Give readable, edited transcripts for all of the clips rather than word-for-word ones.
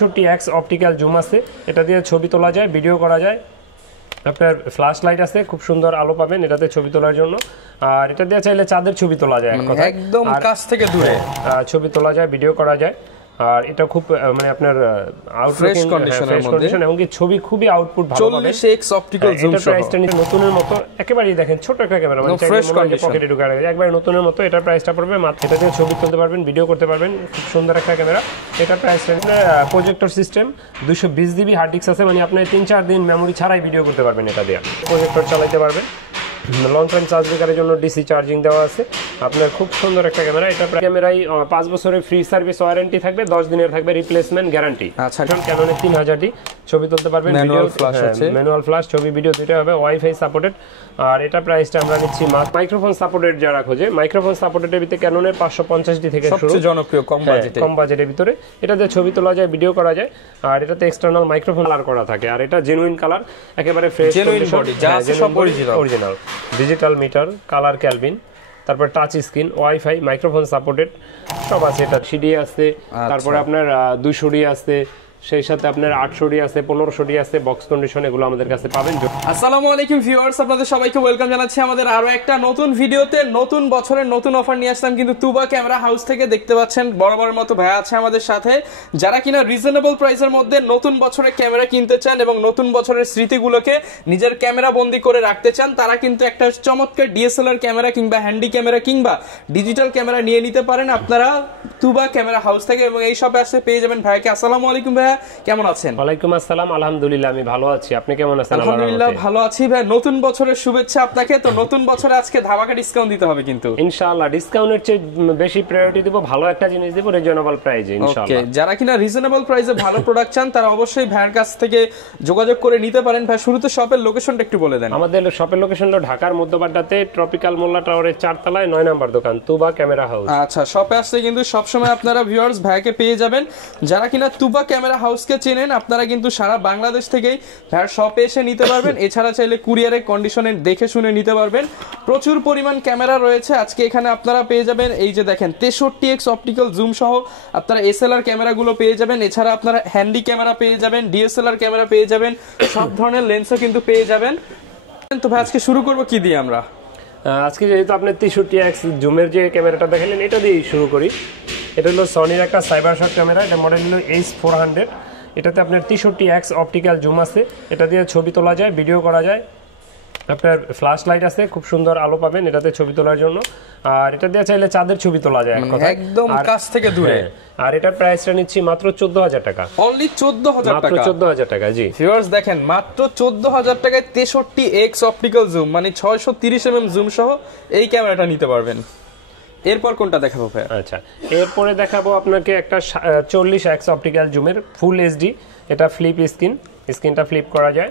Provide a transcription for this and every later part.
63x optical zoom আছে, এটা দিয়ে ছবি তোলা যায়, ভিডিও করা যায়। আপনার ফ্ল্যাশ লাইট আছে, খুব সুন্দর আলো পাবেন এটাতে ছবি তোলার জন্য। আর এটা দিয়ে চাইলে চাঁদের ছবি তোলা যায়, একদম কাছ থেকে দূরে ছবি তোলা যায়, ভিডিও করা যায়। আর এটা খুব মানে আপনার ফ্রেশ কন্ডিশনের মধ্যে এবং কি ছবি খুবই আউটপুট ভালো পাবেন। 40x অপটিক্যাল জুম সহ প্রাইসটা নতুনের মতো একেবারেই দেখেন, ছোট একটা ক্যামেরা, মানে ফ্রেশ কন্ডিশন, পকেটে ঢুকে রাখা যায় একবারে নতুনের মতো। এটা প্রাইসটা পড়বে মাত্র, এটা দিয়ে ছবি তুলতে পারবেন, ভিডিও করতে পারবেন, খুব সুন্দর একটা ক্যামেরা। এটা প্রাইসটা projector system, 220 GB hard disk আছে, মানে আপনি 3-4 দিন মেমোরি ছাড়াই ভিডিও করতে পারবেন এটা দিয়ে। প্রজেক্টর চালাতে পারবেন। লং টাইম চার্জ ব্রেকারের জন্য ডিসি চার্জিং দেওয়া আছে। আপনার খুব সুন্দর একটা ক্যামেরা। এটা ক্যামেরায় 5 বছরের ফ্রি সার্ভিস ওয়ারেন্টি থাকবে, 10 দিনের থাকবে রিপ্লেসমেন্ট গ্যারান্টি। আচ্ছা, ক্যাননের 3000 ছবি তুলতে পারবেন, ম্যানুয়াল ফ্ল্যাশ, ছবি ভিডিও দুইটা হবে, ওয়াইফাই সাপোর্টেড। আর এটা প্রাইসটা আমরা নিচ্ছি মাইক্রোফোন সাপোর্টেড যারা খোঁজে, মাইক্রোফোন সাপোর্টেডের ভিতরে ক্যাননের 550 থেকে শুরু, সবচেয়ে জনপ্রিয় কম বাজেটের ভিতরে। এটা দিয়ে ছবি তোলা যায়, ভিডিও করা যায়। আর এটাতে এক্সটার্নাল মাইক্রোফোন কালার করা থাকে। আর এটা জেনুইন কালার, একেবারে ফ্রেশ বডি, যা আছে সব original. Digital meter, colour kelvin, তারপর touch screen, wifi, microphone supported সব আছে। এটা সিডি আছে, তারপরে আপনার 200 আছে, সেই সাথে আপনার 800 আছে, 1500 আছে, বক্স কন্ডিশন, এগুলো আমাদের কাছে পাবেন। আসসালামু আলাইকুম ভিউয়ার্স, আপনাদের সবাইকে ওয়েলকাম জানাচ্ছি আমাদের আরো একটা নতুন ভিডিওতে। নতুন বছরের নতুন অফার নিয়ে আসলাম কিন্তু তুবা ক্যামেরা হাউস থেকে। দেখতে পাচ্ছেন বরাবরের মতো ভাই আছে আমাদের সাথে, যারা কিনা রিজনেবল প্রাইসের মধ্যে নতুন বছরের ক্যামেরা কিনতে চান এবং নতুন বছরের স্মৃতিগুলোকে নিজের ক্যামেরা বন্দি করে রাখতে চান, তারা কিন্তু একটা চমৎকার ডিএসএলআর ক্যামেরা কিংবা হ্যান্ডি ক্যামেরা কিংবা ডিজিটাল ক্যামেরা নিয়ে নিতে পারেন আপনারা তুবা ক্যামেরা হাউস থেকে। এবং এই শপে আসলে পেয়ে যাবেন ভাইকে। আসসালামু আলাইকুম ভাই, কেমন আছেন? ওয়ালাইকুম আসসালাম, আলহামদুলিল্লাহ আমি ভালো আছি, আপনি কেমন আছেন? আলহামদুলিল্লাহ ভালো আছি ভাই। নতুন বছরের শুভেচ্ছা আপনাকে। তো নতুন বছরে আজকে ধামাকা ডিসকাউন্ট দিতে হবে কিন্তু ইনশাআল্লাহ। ডিসকাউন্টের চেয়ে বেশি প্রায়োরিটি দেব, ভালো একটা জিনিস দেব রিজনেবল প্রাইসে ইনশাআল্লাহ। ওকে, যারা কিনা রিজনেবল প্রাইসে ভালো প্রোডাক্ট চান তারা অবশ্যই ভাইয়ের কাছ থেকে যোগাযোগ করে নিতে পারেন। ভাই শুরুতে শপের লোকেশনটা একটু বলে দেন। আমাদের শপের লোকেশন হলো ঢাকার মধ্যবাড্ডাতে ট্রপিক্যাল মোল্লা টাওয়ারের 4 তলায় 9 নম্বর দোকান, তুবা ক্যামেরা হাউস। আচ্ছা, শপে আসলে কিন্তু সবসময় আপনারা ভিউয়ার্স ভাইকে পেয়ে যাবেন। যারা কিনা তুবা ক্যামেরা হাউসকে চেনেন আপনারা কিন্তু সারা বাংলাদেশ থেকেই ভাইয়ের শপে এসে নিতে পারবেন। এছাড়া চাইলে কুরিয়ারে কন্ডিশনে দেখে শুনে নিতে পারবেন। প্রচুর পরিমাণ ক্যামেরা রয়েছে আজকে এখানে আপনারা পেয়ে যাবেন। এই যে দেখেন 63x অপটিক্যাল জুম সহ আপনারা এসএলআর ক্যামেরাগুলো পেয়ে যাবেন। এছাড়া আপনারা হ্যান্ডি ক্যামেরা পেয়ে যাবেন, ডিএসএলআর ক্যামেরা পেয়ে যাবেন, সব ধরনের লেন্সও কিন্তু পেয়ে যাবেন। তো ভাই আজকে শুরু করব কি দিয়ে? আমরা আজকে যেহেতু আপনি 63x জুমের যে ক্যামেরাটা দেখালেন এটা দিয়ে শুরু করি। এটা হলো সনির একটা সাইবার শট ক্যামেরা, এটা মডেল হলো H400। এটাতে আপনার 63x অপটিক্যাল জুম আছে, এটা দিয়ে ছবি তোলা যায়, ভিডিও করা যায়। আপনার ফ্ল্যাশ লাইট আছে, খুব সুন্দর আলো পাবেন এটাতে ছবি তোলার জন্য। আর এটা দিয়ে চাইলে চাঁদের ছবি তোলা যায় একদম কাছ থেকে দূরে। আর এটার প্রাইসটা নিচ্ছি মাত্র 14000 টাকা। অনলি 14000 টাকা? মাত্র 14000 টাকা, জি। ভিউয়ার্স দেখেন মাত্র 14000 টাকায় 63x অপটিক্যাল জুম, মানে 630 mm জুম সহ এই ক্যামেরাটা নিতে পারবেন। এরপর কোনটা দেখাবো ভাই? আচ্ছা, এরপরে দেখাবো আপনাকে একটা 40x অপটিক্যাল জুমের ফুল এইচডি। এটা ফ্লিপ স্ক্রিনটা ফ্লিপ করা যায়,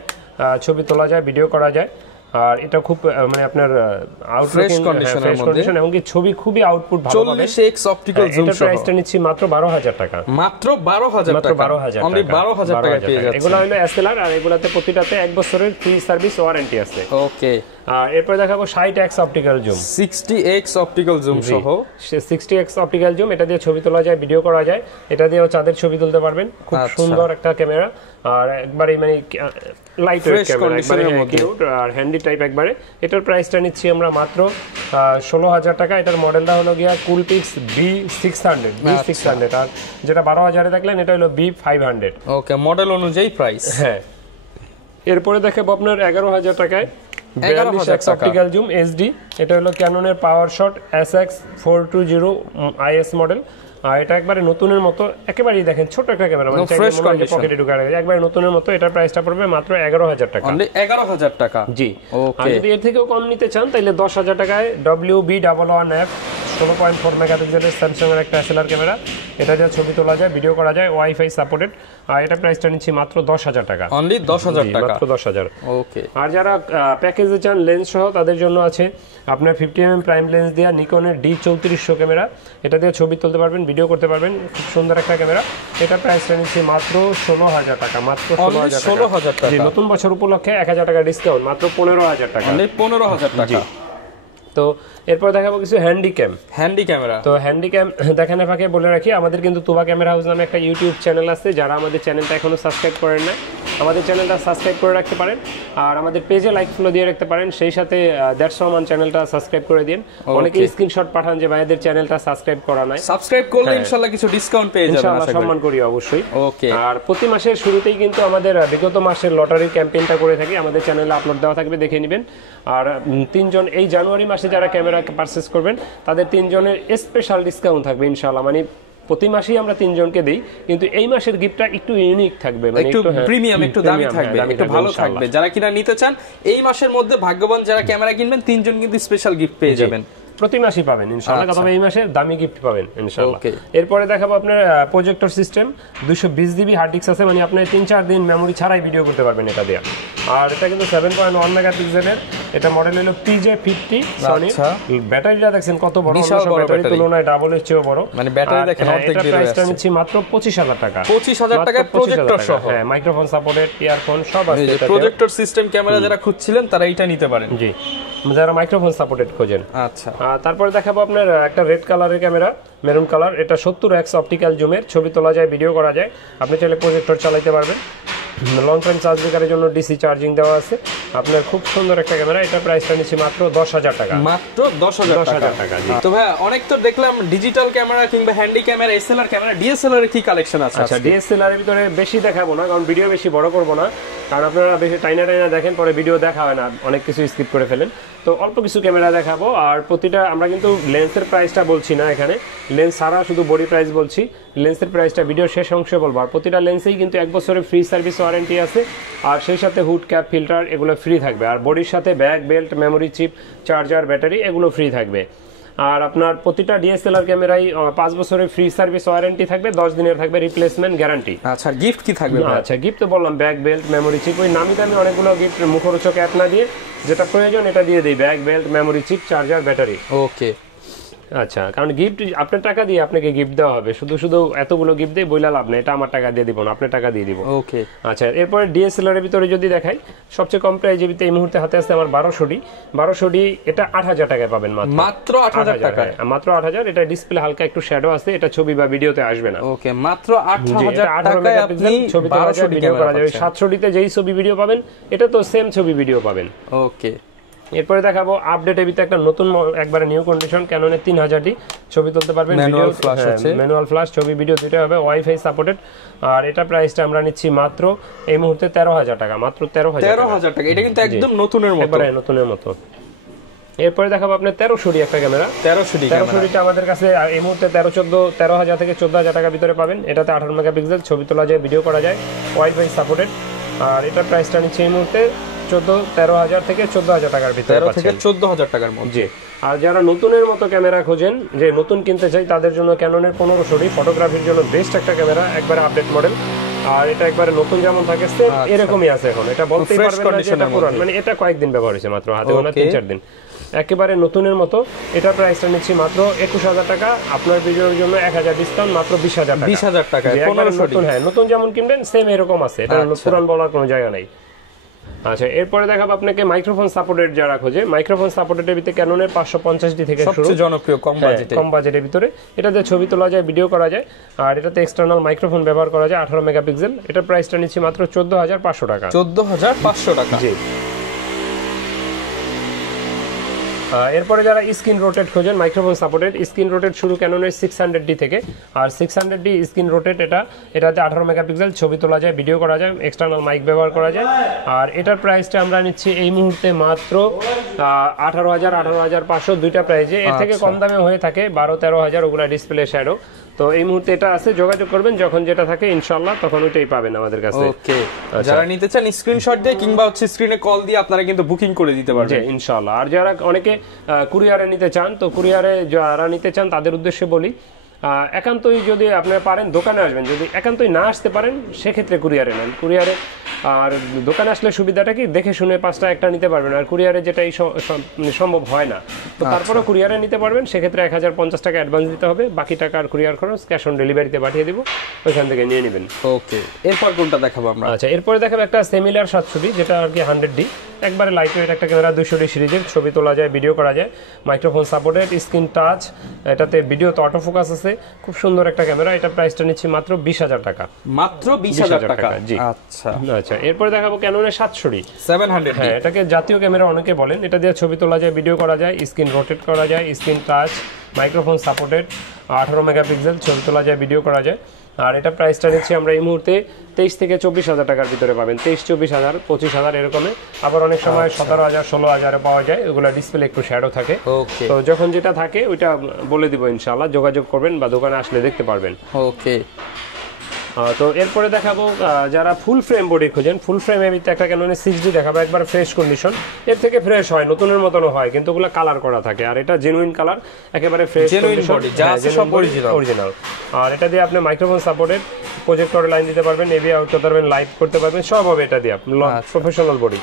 ছবি তোলা যায়, ভিডিও করা যায়। আর এটা খুব মানে আপনার ফ্রেশ কন্ডিশনের মধ্যে এবং কি ছবি খুবই আউটপুট ভালো পাবেন। 40x অপটিক্যাল জুম সহ প্রাইসটা নিচ্ছি মাত্র 12000 টাকা। মাত্র 12000 টাকা? 12000 টাকা পেয়ে যাচ্ছেন। এগুলো হলো এসএলআর, আর এগুলাতে প্রতিটাতে 1 বছরের ফ্রি সার্ভিস ওয়ারেন্টি আছে। ওকে, আর এরপর দেখাবো 60x optical zoom, 60x optical zoom সহ। 60x অপটিক্যাল জুম, এটা দিয়ে ছবি তোলা যায়, ভিডিও করা যায়। এটা দিয়েও চাঁদের ছবি তুলতে পারবেন, খুব সুন্দর একটা ক্যামেরা। আর একবারে মানে লাইট ওয়েট ক্যামেরা, একবারে কিউট আর হ্যান্ডি টাইপ একবারে। এটার প্রাইসটা নিচ্ছি আমরা মাত্র 16000 টাকা। এটার মডেলটা হলো গিয়া কুলপিক্স B600। আর যেটা 12000 এ দেখলেন এটা হলো B500। ওকে, মডেল অনুযায়ী প্রাইস। হ্যাঁ, এরপরে দেখাবো আপনার 11000 টাকায় 42x অপটিক্যাল জুম এইচডি। এটা হলো ক্যাননের পাওয়ার শট SX420 IS মডেল। আর এটা একবারে নতুনের মতো, একেবারেই দেখেন ছোট একটা ক্যামেরা, মানে ফ্রেশ কন্ডিশন, পকেটে ঢুকে রাখা যায় একবারে নতুনের মতো। এটার প্রাইসটা পড়বে মাত্র 11000 টাকা। অনলি 11000 টাকা, জি। ওকে, আর যদি এর থেকেও কম নিতে চান তাহলে 10000 টাকায় WB11F 16.4 মেগাপিক্সেলের স্যামসাং এর একটা এসএলআর ক্যামেরা। এটা দিয়ে ছবি তোলা যায়, ভিডিও করা যায়, ওয়াইফাই সাপোর্টেড। আর এটা প্রাইসটা নিচ্ছি মাত্র 10000 টাকা। অনলি 10000 টাকা, মাত্র 10000। ওকে। আর যারা প্যাকেজে চান লেন্স সহ তাদের জন্য আছে আপনার 50mm প্রাইম লেন্স দেয়া নিকনের D3400 ক্যামেরা। এটা দিয়ে ছবি তুলতে পারবেন, ভিডিও করতে পারবেন, খুব সুন্দর একটা ক্যামেরা। এটা প্রাইসটা নিচ্ছি মাত্র 16000 টাকা। মাত্র 16000 টাকা। জি, নতুন বছর উপলক্ষে 1000 টাকা ডিসকাউন্ট, মাত্র 15000 টাকা। অনলি 15000 টাকা। তো এরপর দেখাবো কিছু হ্যান্ডি ক্যামেরা। তো হ্যান্ডি ক্যাম দেখানোর ফাঁকে বলে রাখি, আমাদের কিন্তু তুবা ক্যামেরা হাউস নামে একটা ইউটিউব চ্যানেল আছে। যারা আমাদের চ্যানেলটা এখনো সাবস্ক্রাইব করেন না, আমাদের চ্যানেলটা সাবস্ক্রাইব করে রাখতে পারেন, আর আমাদের পেজে লাইক ফলো দিয়ে রাখতে পারেন। সেই সাথে দ্যাটস ওয়ান চ্যানেলটা সাবস্ক্রাইব করে দিন। অনেকে স্ক্রিনশট পাঠান যে ভাইদের চ্যানেলটা সাবস্ক্রাইব করা নাই। সাবস্ক্রাইব করলে ইনশাআল্লাহ কিছু ডিসকাউন্ট পেয়ে যাবেন, ইনশাআল্লাহ সম্মান করি অবশ্যই। ওকে। আর প্রতি মাসের শুরুতেই কিন্তু আমাদের বিগত মাসের লটারির ক্যাম্পেইনটা করে থাকি, আমাদের চ্যানেলে আপলোড দেওয়া থাকবে, দেখে নেবেন। আর তিনজন এই জানুয়ারি মাসে যারা ক্যামেরা পারচেজ করবেন তাদের তিনজনের স্পেশাল ডিসকাউন্ট থাকবে ইনশাআল্লাহ। মানে প্রতি মাসেই আমরা তিনজনকে দেই, কিন্তু এই মাসের গিফটটা একটু ইউনিক থাকবে, মানে একটু প্রিমিয়াম, একটু দামি থাকবে, একটু ভালো থাকবে। যারা কিনা নিতে চান এই মাসের মধ্যে ভাগ্যবান যারা ক্যামেরা কিনবেন তিনজন কিন্তু স্পেশাল গিফট পেয়ে যাবেন। প্রতি মাসই পাবেন ইনশাআল্লাহ, তবে এই মাসে দামি গিফট পাবেন ইনশাআল্লাহ। এরপরে দেখাবো আপনার projector system, 220 GB hard disk আছে, মানে আপনি 3-4 দিন মেমোরি ছাড়াই ভিডিও করতে পারবেন এটা দিয়ে। আর এটা কিন্তু 7.1 মেগাপিক্সেলের, এটা মডেল হলো PJ50 সনি। ব্যাটারিটা দেখছেন কত বড়, ব্যাটারির তুলনায় ডাবল এর চেয়েও বড়। মানে ব্যাটারি দেখেন অর্ধেক দিয়ে আছে। প্রাইসটা নিচ্ছি মাত্র 25000 টাকা। 25000 টাকা প্রজেক্টর সহ। হ্যাঁ, মাইক্রোফোন সাপোর্টেড, ইয়ারফোন সব আছে। প্রজেক্টর সিস্টেম ক্যামেরা যারা খুঁজছিলেন তারা এটা নিতে পারেন। জি, যারা মাইক্রোফোন সাপোর্টেড খোঁজেন। আচ্ছা। তারপরে দেখাবো আপনার একটা রেড কালারের ক্যামেরা, মেরুন কালার। এটা 70x অপটিক্যাল জুমের, ছবি তোলা যায়, ভিডিও করা যায়। আপনি চাইলে প্রজেক্টর চালাতে পারবেন। লং টাইম চার্জ ব্রেকারের জন্য ডিসি চার্জিং দেওয়া আছে। আপনার খুব সুন্দর একটা ক্যামেরা, এটা প্রাইসটা নিচ্ছি মাত্র 10000 টাকা। মাত্র 10000 টাকা। তো ভাই অনেক তো দেখলাম ডিজিটাল ক্যামেরা কিংবা handy camera, SLR camera, DSLR এর কি কালেকশন আছে? আচ্ছা, ডিএসএলআর এর ভিতরে বেশি দেখাবো না, কারণ ভিডিও বেশি বড় করব না, কারণ আপনারা বেশি টাইনা দেখেন পরে ভিডিও দেখা হয় না, অনেক কিছু স্কিপ করে ফেলেন। তো অল্প কিছু ক্যামেরা দেখাবো। আর প্রতিটা আমরা কিন্তু লেন্সের প্রাইসটা বলছি না এখানে, লেন্স ছাড়া শুধু বডি প্রাইস বলছি। লেন্সের প্রাইসটা ভিডিও শেষ অংশে বলবো। আর প্রতিটা লেন্সেই কিন্তু 1 বছরের ফ্রি সার্ভিস ওয়ারেন্টি আছে, আর সেই সাথে হুড ক্যাপ ফিল্টার এগুলো ফ্রি থাকবে। আর বডির সাথে bag, belt, memory chip, charger, battery এগুলো ফ্রি থাকবে। আর আপনার প্রতিটা ডিএসএলআর ক্যামেরাই 5 বছরের ফ্রি সার্ভিস ওয়ারেন্টি থাকবে, 10 দিনের থাকবে রিপ্লেসমেন্ট গ্যারান্টি। আচ্ছা, গিফট কি থাকবে? আচ্ছা, গিফট তো বললাম ব্যাগ, বেল্ট, মেমোরি চিপ। ওই নামি দামি অনেকগুলো গিফট মুখরোচক অ্যাপ না দিয়ে যেটা প্রয়োজন এটা দিয়ে দিই, bag, belt, memory chip, charger, battery. Okay. আচ্ছা, কারণ গিফট আপনার টাকা দিয়ে আপনাকে গিফট দেওয়া হবে, শুধু শুধু এতগুলো গিফট দিয়ে বইলা লাভ নেই, এটা আমার টাকা দিয়ে দিব না, আপনার টাকা দিয়ে দিব। ওকে। আচ্ছা, এরপরে ডিএসএলআর এর ভিতরে যদি দেখাই, সবচেয়ে কম প্রাইজে এই মুহূর্তে হাতে আছে আমার 1200D, এটা 8000 টাকায় পাবেন। মাত্র 8000 টাকা, মাত্র 8000। এটা ডিসপ্লে হালকা একটু শ্যাডো আছে, এটা ছবি বা ভিডিওতে আসবে না। ওকে, মাত্র 8000 টাকায় আপনি ছবি তোলা যায়, ভিডিও করা যায়। 700D তে যেই ছবি ভিডিও পাবেন এটা তো সেম ছবি ভিডিও পাবেন। ওকে। এরপরে দেখাবো আপডেটের ভিতরে একটা নতুন একবারে নিউ কন্ডিশন, ক্যাননের 3000D ছবি তুলতে পারবেন, ভিডিও ম্যানুয়াল ফ্ল্যাশ, ছবি ভিডিও দুটোই হবে, ওয়াইফাই সাপোর্টেড। আর এটা প্রাইসটা আমরা নিচ্ছি মাত্র এই মুহূর্তে 13000 টাকা, মাত্র 13000 টাকা। এটা কিন্তু একদম নতুনের মতো, একবারে নতুনের মতো। এরপরে দেখাবো আপনার 1300D একটা ক্যামেরা। 1300Dটা আমাদের কাছে এই মুহূর্তে 13000 থেকে 14000 টাকার ভিতরে পাবেন। এটাতে 18 মেগাপিক্সেল, ছবি তোলা যায়, ভিডিও করা যায়, ওয়াইফাই সাপোর্টেড। আর এটা প্রাইসটা নিচ্ছে এই মুহূর্তে 13,000 থেকে 14,000 টাকার ভিতরে, 13 থেকে 14,000 টাকার মধ্যে। আর যারা নতুনের মতো ক্যামেরা খোঁজেন, যে নতুন কিনতে চাই, তাদের জন্য ক্যাননের 1500D ফটোগ্রাফির জন্য বেস্ট একটা ক্যামেরা, একবারে আপডেট মডেল। আর এটা একবারে নতুন যেমন থাকে সেম এরকমই আছে এখন। এটা বলতেই পারবেন না যে এটা পুরান, মানে এটা কয়েকদিন ব্যবহার হয়েছে মাত্র, হাতে গোনা 3-4 দিন, একেবারে নতুনের মতো। এটা প্রাইসটা নিচ্ছি মাত্র 21000 টাকা। আপনার ভিডিওর জন্য 1000 ডিসকাউন্ট, মাত্র 20000 টাকা। 20000 টাকা 1500D। হ্যাঁ, নতুন যেমন কিনবেন সেম এরকম আছে, এটা পুরান বলার কোনো জায়গা নাই। আচ্ছা, এরপরে দেখাবো আপনাকে মাইক্রোফোন সাপোর্টেড যারা খোঁজে। মাইক্রোফোন সাপোর্টেডের ভিতরে ক্যাননের 550D থেকে শুরু, সবচেয়ে জনপ্রিয়, কম বাজেটের ভিতরে। এটাতে ছবি তোলা যায়, ভিডিও করা যায়, আর এটাতে এক্সটার্নাল মাইক্রোফোন ব্যবহার করা যায়, 18 মেগাপিক্সেল। এটা প্রাইসটা নিচ্ছি মাত্র 14500 টাকা। 14500 টাকা, জি। এরপরে যারা স্ক্রিন রোটেট খোঁজেন, মাইক্রোফোন সাপোর্টেড স্ক্রিন রোটেট শুরু ক্যাননের 600D থেকে। আর 600D স্ক্রিন রোটেট এটাতে 18 মেগাপিক্সেল, ছবি তোলা যায়, ভিডিও করা যায়, এক্সটার্নাল মাইক ব্যবহার করা যায়। আর এটার প্রাইসটা আমরা নিচ্ছি এই মুহূর্তে মাত্র 18,500 দুইটা প্রাইজে। এর থেকে কম দামে হয়ে থাকে 12-13,000, ওগুলা ডিসপ্লে শ্যাডো। তো এই মুহূর্তে এটা আছে, যোগাযোগ করবেন যখন যেটা থাকে ইনশাআল্লাহ, তখন ওইটাই পাবেন আমাদের কাছে। ওকে, যারা নিতে চান স্ক্রিনশট দিয়ে কিংবা হচ্ছে স্ক্রিনে কল দিয়ে আপনারা কিন্তু বুকিং করে দিতে পারবেন ইনশাআল্লাহ। আর যারা অনেকে কুরিয়ারে নিতে চান, তো কুরিয়ারে যারা নিতে চান তাদের উদ্দেশ্যে বলি, একান্তই যদি আপনারা পারেন দোকানে আসবেন, যদি একান্তই না আসতে পারেন সেক্ষেত্রে কুরিয়ারে নেন। কুরিয়ারে আর দোকানে আসলে সুবিধাটা কি, দেখে শুনে 5টা একটা নিতে পারবেন, আর কুরিয়ারে যেটাই সম্ভব হয় না। তো তারপরে কুরিয়ারে নিতে পারবেন, সেক্ষেত্রে 1050 টাকা অ্যাডভান্স দিতে হবে, বাকি টাকা আর কুরিয়ার খরচ ক্যাশ অন ডেলিভারিতে পাঠিয়ে দিব, ওইখান থেকে নিয়ে নেবেন। ওকে, এরপর কোনটা দেখাবো আমরা? আচ্ছা, এরপরে দেখাবো একটা সিমিলার 700D, যেটা আর কি 100D, একবারে লাইট ওয়েট একটা ক্যামেরা, 200D সিরিজের, ছবি তোলা যায়, ভিডিও করা যায়, মাইক্রোফোন সাপোর্টেড, স্ক্রিন টাচ, এটাতে ভিডিওতে অটো ফোকাস আছে, খুব সুন্দর একটা ক্যামেরা। এটা প্রাইসটা নিচ্ছি মাত্র 20,000 টাকা। মাত্র 20,000 টাকা? জি। আচ্ছা আচ্ছা, এরপরে দেখাবো ক্যাননের 700D। হ্যাঁ, এটাকে জাতীয় ক্যামেরা অনেকে বলেন। এটা দিয়ে ছবি তোলা যায়, ভিডিও করা যায়, স্ক্রিন রোটেট করা যায়, screen touch, microphone supported, 18 megapixel, ছবি তোলা যায়, ভিডিও করা যায়। আর এটা প্রাইসটা নিচ্ছি আমরা এই মুহূর্তে 23 থেকে 24,000 টাকার ভিতরে পাবেন। 23, 24,000, 25,000 এরকমে। আবার অনেক সময় 17,000, 16,000 পাওয়া যায়। ওগুলো ডিসপ্লে একটু শ্যাডো থাকে। তো যখন যেটা থাকে ওইটা বলে দিব ইনশাআল্লাহ, যোগাযোগ করবেন বা দোকানে আসলে দেখতে পারবেন। ওকে। তো এরপরে দেখাবো যারা ফুল ফ্রেম বডি খোঁজেন, ফুল ফ্রেমে একটা ক্যাননের 6D দেখাবো, একবার ফ্রেশ কন্ডিশন, এর থেকে ফ্রেশ হয়, নতুনের মতনও হয়, কিন্তু ওগুলো কালার করা থাকে। আর এটা জেনুইন কালার, একেবারে ফ্রেশ কন্ডিশন, সব অরিজিনাল। আর এটা দিয়ে আপনি মাইক্রোফোন সাপোর্টেড, প্রজেক্টর লাইন দিতে পারবেন, এভি আউট করতে পারবেন, লাইভ করতে পারবেন, সব হবে এটা দিয়ে। Professional body,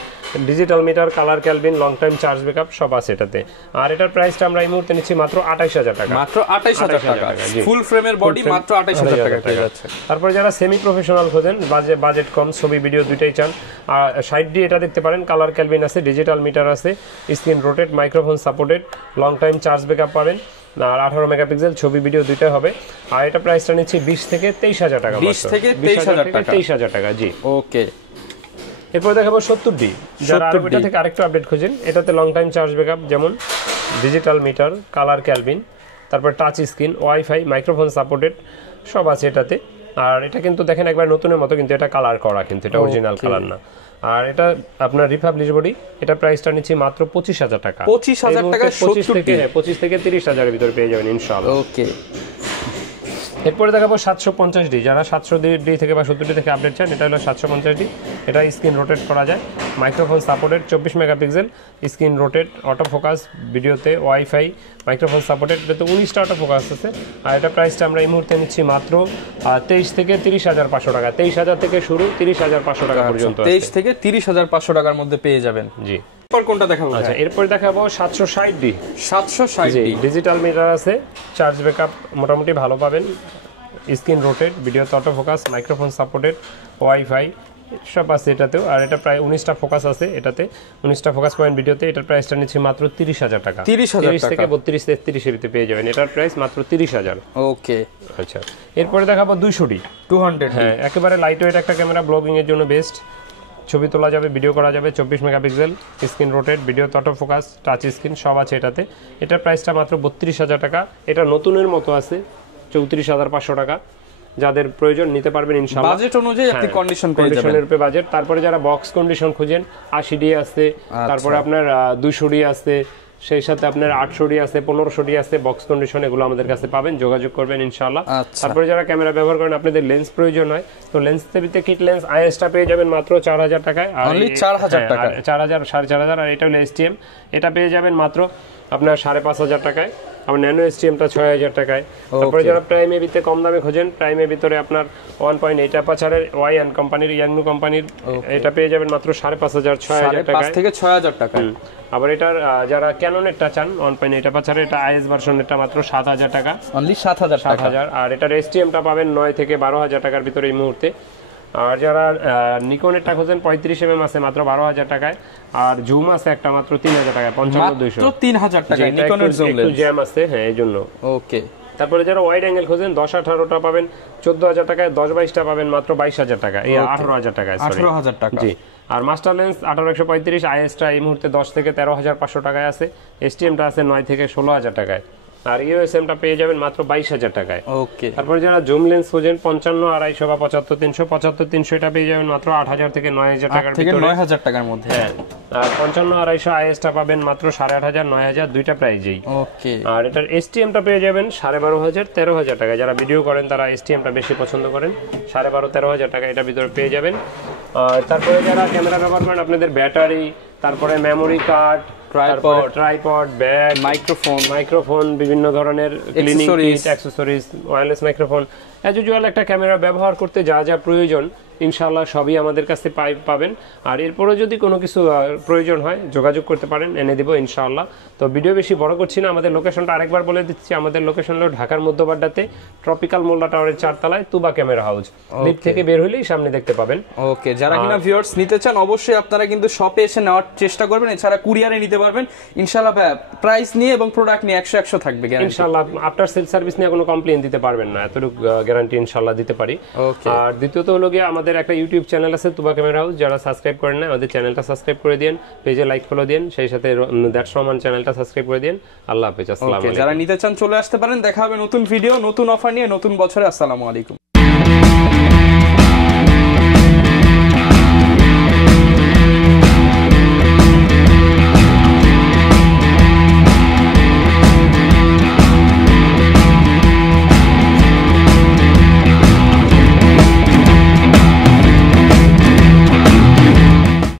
digital meter, colour Kelvin, long time charge backup সব আছে এটাতে। আর এটার প্রাইসটা আমরা এই মুহূর্তে নিচ্ছি মাত্র 28,000 টাকা। মাত্র 28,000 টাকা ফুল ফ্রেমের বডি, মাত্র 28,000 টাকা পেয়ে যাচ্ছে। তারপরে যারা সেমি প্রফেশনাল খোঁজেন, বাজেট কম, ছবি ভিডিও দুইটাই চান, আর 60D এটা দেখতে পারেন, কালার ক্যালভিন আছে, ডিজিটাল মিটার আছে, screen rotate, microphone supported, long time charge backup পাবেন, আর 18 মেগাপিক্সেল, ছবি ভিডিও দুইটাই হবে। আর এটা প্রাইসটা নিচ্ছি 20 থেকে 23,000 টাকা। 20 থেকে 23,000 টাকা। জি। ওকে। এরপর দেখাবো 70D। যারা এটা থেকে আরেকটু আপডেট খোঁজেন, এটাতে লং টাইম চার্জ ব্যাকআপ, যেমন ডিজিটাল মিটার, কালার ক্যালভিন, তারপর touch screen, wifi, microphone supported, সব আছে এটাতে। আর এটা কিন্তু দেখেন একবার নতুনের মতো, কিন্তু এটা কালার করা, কিন্তু এটা অরিজিনাল কালার না। আর এটা আপনার রিপাবলিশ বডি, এটা প্রাইসটা নিচ্ছি মাত্র 25,000 টাকা। 25,000 টাকা 25 থেকে 30,000 এর ভিতরে পেয়ে যাবেন ইনশাআল্লাহ। ওকে। এরপরে দেখাবো 750D। যারা 700D থেকে বা 70D থেকে আপডেট চান, এটা হলো 750D। এটা স্ক্রিন রোটেট করা যায়, microphone supported, 24 megapixel, screen rotate, auto focus, ভিডিওতে ওয়াইফাই, মাইক্রোফোন সাপোর্টেড, এটাতে 19টা অটো ফোকাস আছে। আর এটা প্রাইসটা আমরা এই মুহূর্তে নিচ্ছি মাত্র 23 থেকে 30,500 টাকা। 23,000 থেকে শুরু, 30,500 টাকা পর্যন্ত। 23 থেকে 30,500 টাকার মধ্যে পেয়ে যাবেন। জি। এরপর কোনটা দেখাবো? আচ্ছা, এরপর দেখাবো 760D। 760D ডিজিটাল মিটার আছে, চার্জ ব্যাকআপ মোটামুটি ভালো পাবেন, স্ক্রিন রোটেট, ভিডিওতে auto focus, microphone supported, wifi সব আছে এটাতেও। আর এটা প্রায় 19টা ফোকাস আছে এটাতে, 19টা ফোকাস পয়েন্ট ভিডিওতে। এটার প্রাইসটা নিচ্ছি মাত্র 30,000 টাকা। 30,000 থেকে 32, 33 এর ভিতরে পেয়ে যাবেন। এটার প্রাইস মাত্র 30,000। ওকে। আচ্ছা, এরপরে দেখাবো 200D। হ্যাঁ, একেবারে লাইট ওয়েট একটা ক্যামেরা, ব্লগিং এর জন্য বেস্ট, ছবি তোলা যাবে, ভিডিও করা যাবে, 24 megapixel, screen rotate, video auto focus, touch screen, সব আছে এটাতে। এটার প্রাইসটা মাত্র 32,000 টাকা। এটা নতুনের মতো আছে, 34,500 টাকা। যাদের প্রয়োজন নিতে পারবেন ইনশাআল্লাহ, বাজেট অনুযায়ী আপনি কন্ডিশন পেয়ে যাবেন। কন্ডিশনের উপরে বাজেট। তারপরে যারা বক্স কন্ডিশন খুঁজেন, 80D আছে, তারপরে আপনার 200D আছে, সেই সাথে আপনার 800D আছে, 1500D আছে, বক্স কন্ডিশন, এগুলো আমাদের কাছে পাবেন, যোগাযোগ করবেন ইনশাআল্লাহ। তারপরে যারা ক্যামেরা ব্যবহার করেন, আপনাদের লেন্স প্রয়োজন হয়, তো লেন্সের ভিতরে কিট লেন্স আইএসটা পেয়ে যাবেন মাত্র 4,000 টাকায়। আর 4,000 টাকা, 4,000, 4,500। আর এটা হলো STM, এটা পেয়ে যাবেন মাত্র আপনার 5,500 টাকায়। আমার ন্যানো STMটা 6,000 টাকায়। তারপরে যারা প্রাইমে ভিতরে কম দামে খোঁজেন, প্রাইমের ভিতরে আপনার 1.8 অ্যাপাচারের ওয়াইয়ান কোম্পানির, ইয়াংনু কোম্পানির, এটা পেয়ে যাবেন মাত্র 5,500, 6,000 টাকায়, 5 থেকে 6,000 টাকা। আবার এটার যারা ক্যাননেরটা চান 1.8 অ্যাপাচারের, এটা আইএস ভার্সনেরটা মাত্র 7,000 টাকা, অনলি 7,000 টাকা। আর এটার STMটা পাবেন 9 থেকে 12,000 টাকার ভিতরে এই মুহূর্তে। আর যারা নিকনেরটা খোঁজেন 35mm আছে মাত্র 12,000 টাকায়, আর জুম আছে একটা মাত্র 3,000 টাকায়, 55-200, মাত্র 3,000 টাকা নিকনের জুম লেন্স, একটু জ্যাম আছে, হ্যাঁ এই জন্য। ওকে। তারপরে যারা ওয়াইড অ্যাঙ্গেল খোঁজেন 10-18টা পাবেন 14,000 টাকায়, 10-22টা পাবেন মাত্র 22,000 টাকা, এই 18,000 টাকায়, 18,000 টাকা। জি। আর মাস্টার লেন্স 18-135, আইএসটা এই মুহূর্তে 10 থেকে 13,500 টাকায় আছে, STMটা আছে 9 থেকে 16,000 টাকায়, আর ইউএসএমটা পেয়ে যাবেন মাত্র 22,000 টাকায়। ওকে। তারপরে যারা জুম লেন্স খোঁজেন 55, 250 বা 75-300 এটা পেয়ে যাবেন মাত্র 8,000 থেকে 9,000 টাকার ভিতরে, 9,000 টাকার মধ্যে। হ্যাঁ। আর 55, 250 আইএসটা পাবেন মাত্র 8,500, 9,000, দুইটা প্রাইজেই। ওকে। আর এটার STMটা পেয়ে যাবেন 12,500, 13,000 টাকা। যারা ভিডিও করেন তারা STMটা বেশি পছন্দ করেন, 12,500-13,000 টাকা এটার ভিতরে পেয়ে যাবেন। আর তারপরে যারা ক্যামেরা ব্যবহার করেন, আপনাদের ব্যাটারি, তারপরে memory card, tripod, bag, microphone, বিভিন্ন ধরনের cleaning kit, accessories, wireless microphone, as usual একটা ক্যামেরা ব্যবহার করতে যা যা প্রয়োজন ইনশাআল্লাহ সবই আমাদের কাছে পাবেন। আর এরপরও যদি কোনো কিছু প্রয়োজন হয় যোগাযোগ করতে পারেন, এনে দিব ইনশাআল্লাহ। তো ভিডিও বেশি বড় করছি না, আমাদের লোকেশনটা আরেকবার বলে দিচ্ছি। আমাদের লোকেশন হলো ঢাকার মধ্যবাড্ডাতে ট্রপিক্যাল মোল্লা টাওয়ারের 4 তলায় তুবা ক্যামেরা হাউস। লিফট থেকে বের হলেই সামনে দেখতে পাবেন। ওকে, যারা কিনা ভিউয়ার্স নিতে চান অবশ্যই আপনারা কিন্তু শপে এসে নেওয়ার চেষ্টা করবেন, এছাড়া কুরিয়ারে নিতে পারবেন ইনশাআল্লাহ। প্রাইস নিয়ে এবং প্রোডাক্ট নিয়ে 100 থাকবে গ্যারান্টি ইনশাআল্লাহ। আফটার সেল সার্ভিস নিয়ে কোনো কমপ্লেইন দিতে পারবেন না, এতটুকু গ্যারান্টি ইনশাআল্লাহ দিতে পারি। আর দ্বিতীয়ত হলো গিয়ে আমাদের একটা ইউটিউব চ্যানেল আছে তুবা ক্যামেরা হাউস, যারা সাবস্ক্রাইব করেন না আমাদের চ্যানেলটা সাবস্ক্রাইব করে দিন, পেজে লাইক ফলো দিন, সেই সাথে দ্যাটস রহমান চ্যানেলটা সাবস্ক্রাইব করে দিন। আল্লাহ হাফেজ, আসসালামু আলাইকুম। যারা নিতে চান চলে আসতে পারেন, দেখা হবে নতুন ভিডিও নতুন অফার নিয়ে নতুন বছরে। আসসালামু আলাইকুম।